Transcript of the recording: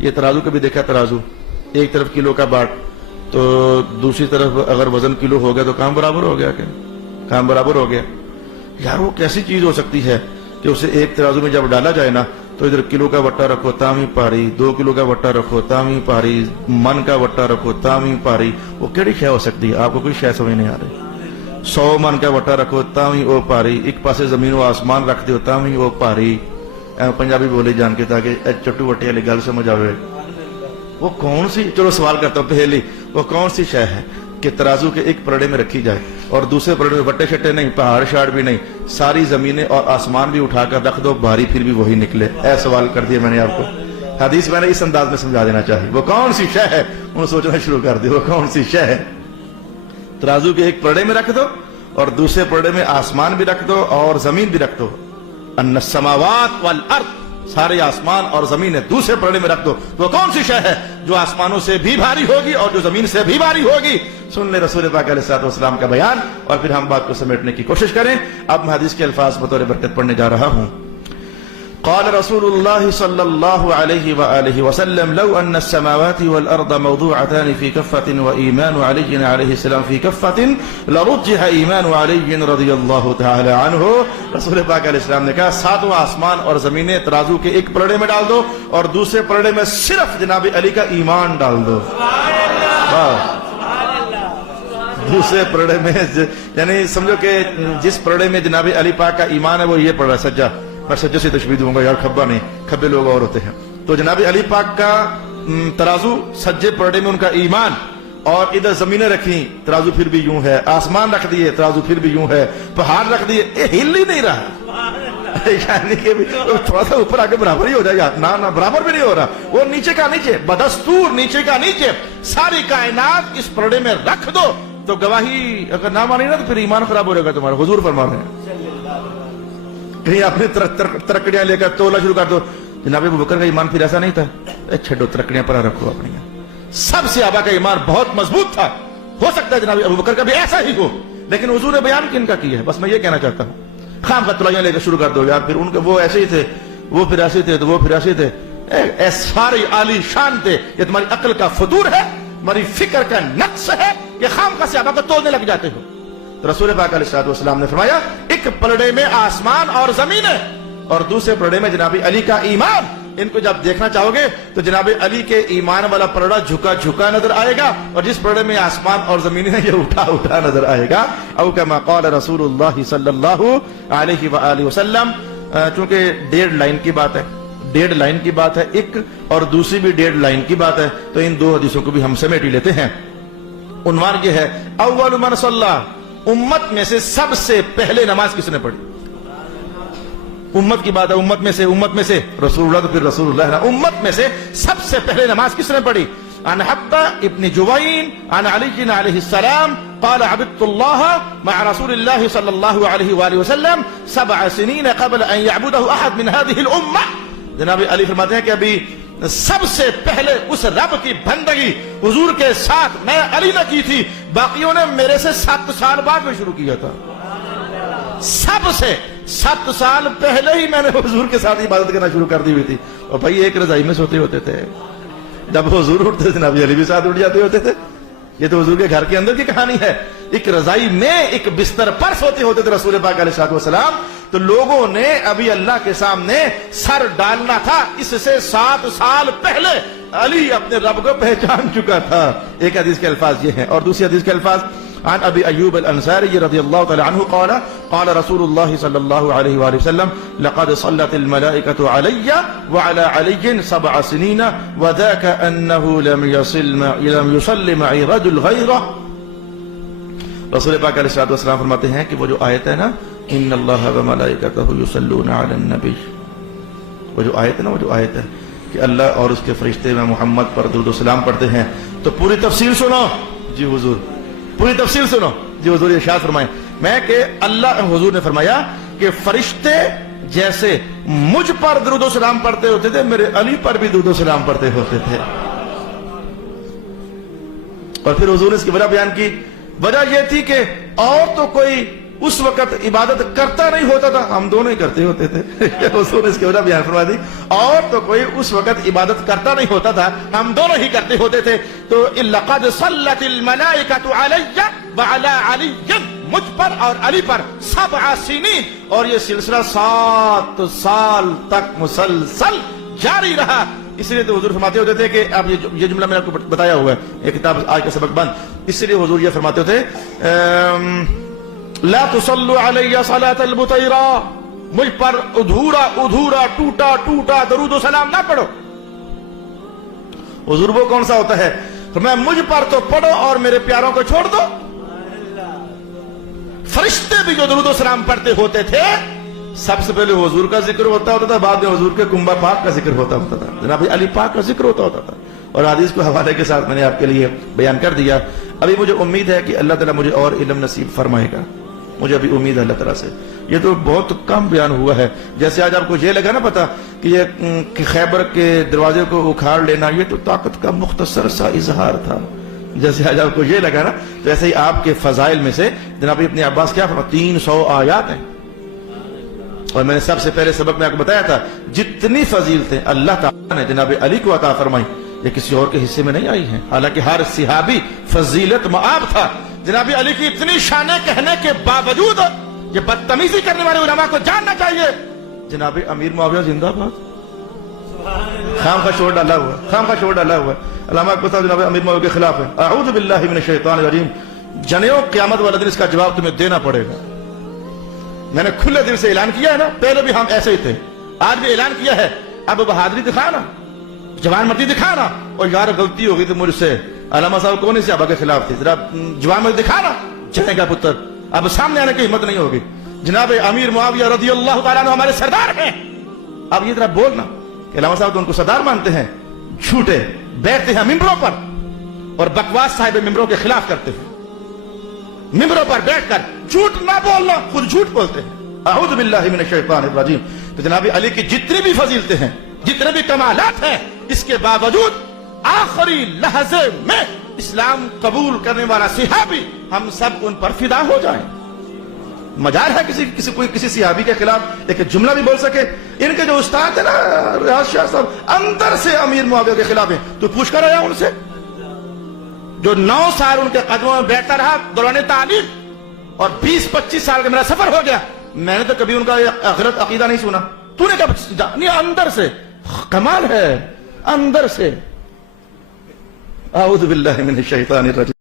یہ ترازو کبھی دیکھا ترازو، ایک طرف کلو کا باٹ تو دوسری طرف اگر وزن کلو ہو گیا تو کام برابر ہو گیا، کیا کام برابر ہو گیا؟ یار وہ کیسی چیز ہو سکتی ہے کہ اسے ایک ترازو میں جب ڈالا جائے نا تو ادھر کلو کا وٹا رکھو تامی پاری، 2 کلو کا وٹا رکھو تامی پاری، من کا وٹا رکھو تامی پاری، وہ کیڑی شے ہو سکتی ہے؟ آپ کو کوئی شے سمجھ نہیں آ رہی۔ 100 من کا وٹا رکھو تامی او پاری، ایک پاسے زمین و آسمان رکھ دیو تامی او پاری۔ پنجابی بولے جان کے تاکہ چٹو وٹے والی گل سمجھ آئے، وہ کون سی، چلو سوال کرتا ہوں پہلی، وہ کون سی شے ہے کہ ترازو کے ایک پرڑے میں رکھی جائے اور دوسرے پرڑے میں وٹے شٹے نہیں، پہاڑ شاڑ بھی نہیں، ساری زمینیں اور آسمان بھی اٹھا کر رکھ دو، بھاری پھر بھی وہی نکلے؟ اے سوال کر دیا میں نے آپ کو، حدیث میں نے اس انداز میں سمجھا دینا چاہیے۔ وہ کون سی شے ہے؟ انہوں سوچنا شروع کر دی، وہ کون سی شے ہے؟ ترازو کے ایک پرڑے میں رکھ دو اور دوسرے پرڑے میں آسمان بھی رکھ دو اور زمین بھی رکھ دو۔ ان السماوات والارض، سارے آسمان اور زمینیں دوسرے پرڑے میں رکھ دو۔ وہ کون سی شے ہے جو آسمانوں سے بھی بھاری ہوگی اور جو زمین سے بھی بھاری ہوگی؟ سن لے رسول پاک علیہ الصلوۃ والسلام کا بیان اور پھر ہم بات کو سمیٹنے کی کوشش کریں۔ اب میں حدیث کے الفاظ بطور برکت پڑھنے جا رہا ہوں۔ قال رسول الله صلى الله عليه وآله وسلم لو أن السماوات والأرض موضوعتان في كفة وإيمان علي عليه السلام في كفة لرجح إيمان علي رضي الله تعالى عنه۔ رسول پاک علیہ السلام نے کہا ساتوں آسمان اور زمینیں ترازو کے ایک پرڑے میں ڈال دو اور دوسرے پرڑے میں صرف جناب علی کا ایمان ڈال دو۔ دوسرے پرڑے میں یعنی سمجھو کہ جس پرڑے میں جناب علی پاک کا ایمان ہے وہ یہ پرڑا سجا، میں سجے سے تشبیہ دوں گا یار، کھبا نہیں، کھبے لوگ اور ہوتے ہیں۔ تو جناب علی پاک کا ترازو سجے پرڑے میں ان کا ایمان، اور ادھر زمینیں رکھی ترازو پھر بھی یوں ہے، آسمان رکھ دیے ترازو پھر بھی یوں ہے، پہاڑ رکھ دیے یہ ہل ہی نہیں رہا، یعنی کہ تھوڑا سا اوپر آگے برابر ہی ہو جائے گا، نہ برابر بھی نہیں ہو رہا، وہ نیچے کا نیچے، بدستور نیچے کا نیچے، ساری کائنات اس پرڑے میں رکھ دو تو گواہی اگر نہ مانی نا تو پھر ایمان خراب ہو جائے گا تمہارا۔ حضور فرما رہے ہیں کہیں اپنی ترکڑیاں لے کر تولا شروع کر دو، جناب ابو بکر کا ایمان پھر ایسا نہیں تھا، چھڑو ترکڑیاں پر رکھو اپنی۔ سب سے آبا کا ایمان بہت مضبوط تھا، ہو سکتا ہے جناب ابو بکر کا بھی ایسا ہی ہو، لیکن حضور نے بیان کن کا کیا ہے؟ بس میں یہ کہنا چاہتا ہوں، خام کا تلائیاں لے کر شروع کر دو یار، پھر ان کے وہ ایسے ہی تھے، وہ پھر ایسے تھے تو وہ پھر ایسے تھے، سارے عالی شان تھے۔ یہ تمہاری عقل کا فطور ہے، تمہاری فکر کا نقص ہے کہ خام کا صحابہ کو تولنے لگ جاتے ہو۔ تو رسول پاک علیہ الصلوۃ والسلام نے فرمایا ایک پلڑے میں آسمان اور زمین ہے اور دوسرے پلڑے میں جناب علی کا ایمان۔ ان کو جب دیکھنا چاہو گے تو جناب علی کے ایمان والا پلڑا جھکا جھکا نظر آئے گا اور جس پلڑے میں آسمان اور زمین ہے یہ اٹھا اٹھا نظر آئے گا۔ او کما قال رسول اللہ صلی اللہ علیہ وآلہ وسلم، چونکہ 1.5 لائن کی بات ہے، 1.5 لائن کی بات ہے ایک، اور دوسری بھی 1.5 لائن کی بات ہے، تو ان دو حدیثوں کو بھی ہم سمیٹ ہی لیتے ہیں۔ عنوان یہ ہے اول من صلی، امت میں سے سب سے پہلے نماز کس نے پڑھی؟ امت کی بات ہے، امت میں سے رسول اللہ تو پھر رسول اللہ ہے، امت میں سے سب سے پہلے نماز کس نے پڑھی؟ عن حبہ ابن جوین عن علی علیہ السلام قال عبدت اللہ مع رسول اللہ صلی اللہ علیہ وآلہ وسلم 7 سنین قبل ان يعبده احد من هذه الامہ۔ جناب علی فرماتے ہیں کہ ابھی سب سے پہلے اس رب کی بندگی حضور کے ساتھ میں علی نے کی تھی، باقیوں نے میرے سے 7 سال بعد میں شروع کیا تھا۔ سب سے 7 سال پہلے ہی میں نے حضور کے ساتھ عبادت کرنا شروع کر دی ہوئی تھی، اور بھائی ایک رضائی میں سوتے ہوتے تھے، جب حضور اٹھتے تھے نبی علی بھی ساتھ اٹھ جاتے ہوتے تھے۔ یہ تو حضور کے گھر کے اندر کی کہانی ہے، ایک رضائی میں ایک بستر پر سوتے ہوتے تھے رسول پاک علیہ الصلوۃ والسلام۔ تو لوگوں نے ابھی اللہ کے سامنے سر ڈالنا تھا، اس سے 7 سال پہلے علی اپنے رب کو پہچان چکا تھا۔ ایک حدیث کے الفاظ یہ ہیں، اور دوسری حدیث کے الفاظ عن ابی ایوب الانصاری رضی اللہ تعالی عنہ قال قال رسول اللہ صلی اللہ علیہ وآلہ وسلم لقد صلت الملائکۃ علی وعلی علی 7 سنین وذاک انه لم يصل معی رجل غیرہ۔ رسول پاک علیہ الصلوۃ والسلام فرماتے ہیں کہ وہ جو آیت ہے نا ان اللہ وملائکتہ یصلون علی النبی، وہ جو آیت ہے نا، وہ جو آیت ہے کہ اللہ اور اس کے فرشتے میں محمد پر درود و سلام پڑھتے ہیں، تو پوری تفصیل سنو جی حضور، پوری تفصیل سنو جی حضور، ارشاد فرمائیں میں کہ اللہ حضور نے فرمایا کہ فرشتے جیسے مجھ پر درود و سلام پڑھتے ہوتے تھے میرے علی پر بھی درود و سلام پڑھتے ہوتے تھے۔ اور پھر حضور نے اس کی وجہ بیان کی، وجہ یہ تھی کہ اور تو کوئی اس وقت عبادت کرتا نہیں ہوتا تھا، ہم دونوں ہی کرتے ہوتے تھے حضور نے اس کی وجہ بیان فرما دی، اور تو کوئی اس وقت عبادت کرتا نہیں ہوتا تھا، ہم دونوں ہی کرتے ہوتے تھے۔ تو لقد صلت الملائکۃ علی وعلی علی، مجھ پر اور علی پر 7 سنین، اور یہ سلسلہ 7 سال تک مسلسل جاری رہا۔ اس لیے تو حضور فرماتے ہوتے تھے کہ اب یہ جملہ میں نے آپ کو بتایا ہوا ہے، یہ کتاب آج کا سبق بند، اس لیے حضور یہ فرماتے ہوتے لا تصلوا علی صلاۃ البطیرہ، مجھ پر ادھورا ٹوٹا درود و سلام نہ پڑھو۔ حضور وہ کون سا ہوتا ہے؟ فرمایا مجھ پر تو پڑھو اور میرے پیاروں کو چھوڑ دو۔ فرشتے بھی جو درود و سلام پڑھتے ہوتے تھے، سب سے پہلے حضور کا ذکر ہوتا تھا، بعد میں حضور کے کنبہ پاک کا ذکر ہوتا تھا، جناب علی پاک کا ذکر ہوتا تھا، اور حدیث کو حوالے کے ساتھ میں نے آپ کے لیے بیان کر دیا۔ ابھی مجھے امید ہے کہ اللہ تعالیٰ مجھے اور علم نصیب فرمائے گا، مجھے ابھی امید ہے اللہ تعالیٰ سے۔ یہ تو بہت کم بیان ہوا ہے، جیسے آج آپ کو یہ لگا نا پتا کہ یہ خیبر کے دروازے کو اکھاڑ لینا یہ تو طاقت کا مختصر سا اظہار تھا، جیسے آج آپ کو یہ لگا نا، تو ایسے ہی آپ کے فضائل میں سے جناب ابن عباس کیا فرماتے 300 آیات ہیں، اور میں نے سب سے پہلے سبق میں آپ کو بتایا تھا جتنی فضیلتیں اللہ تعالیٰ نے جناب علی کو عطا فرمائی یہ کسی اور کے حصے میں نہیں آئی ہیں، حالانکہ ہر صحابی فضیلت مآب تھا۔ جناب علی کی اتنی شانیں کہنے کے باوجود یہ بدتمیزی کرنے والے علماء کو جاننا چاہیے، جناب امیر معاویہ زندہ باد، خام کا شور ڈالا ہوا ہے۔ علامہ کو جناب امیر معاویہ کے خلاف ہے، اعوذ باللہ من الشیطان الرجیم، جنیوں قیامت والے دن اس کا جواب تمہیں دینا پڑے گا۔ میں نے کھلے دل سے اعلان کیا ہے نا، پہلے بھی ہم ایسے ہی تھے، آج بھی اعلان کیا ہے، اب بہادری دکھانا، جوان مردی دکھانا، اور یار غلطی ہوگی تو مجھ سے، علامہ صاحب کون سے ابا کے خلاف تھے، ذرا جوان مردی دکھانا، جنے گا پتر، اب سامنے آنے کی ہمت نہیں ہوگی۔ جناب امیر معاویہ رضی اللہ تعالیٰ عنہ ہمارے سردار ہیں، اب یہ ذرا بولنا کہ علامہ صاحب تو ان کو سردار مانتے ہیں، جھوٹے بیٹھتے ہیں ممبروں پر اور بکواس صاحب ممبروں کے خلاف کرتے ہیں، ممبروں پر بیٹھ کر جھوٹ نہ بولنا، خود جھوٹ بولتے ہیں۔ اعوذ باللہ من الشیطان الرجیم۔ تو جناب علی کی جتنی بھی فضیلتیں ہیں، جتنے بھی کمالات ہیں، اس کے باوجود آخری لحظے میں اسلام قبول کرنے والا صحابی، ہم سب ان پر فدا ہو جائیں۔ مجال ہے کسی صحابی کے خلاف ایک جملہ بھی بول سکے؟ ان کے جو استاد ہیں نا ریاض شاہ صاحب، اندر سے امیر معاویہ کے خلاف ہیں، تو پوچھ کر آیا ان سے، جو 9 سال ان کے قدموں میں بیٹھتا رہا دوران تعلیم، اور 20-25 سال کا میرا سفر ہو گیا، میں نے تو کبھی ان کا غلط عقیدہ نہیں سنا، تو نے کیا نہیں؟ اندر سے کمال ہے، اندر سے۔ اعوذ باللہ من الشیطان الرجیم۔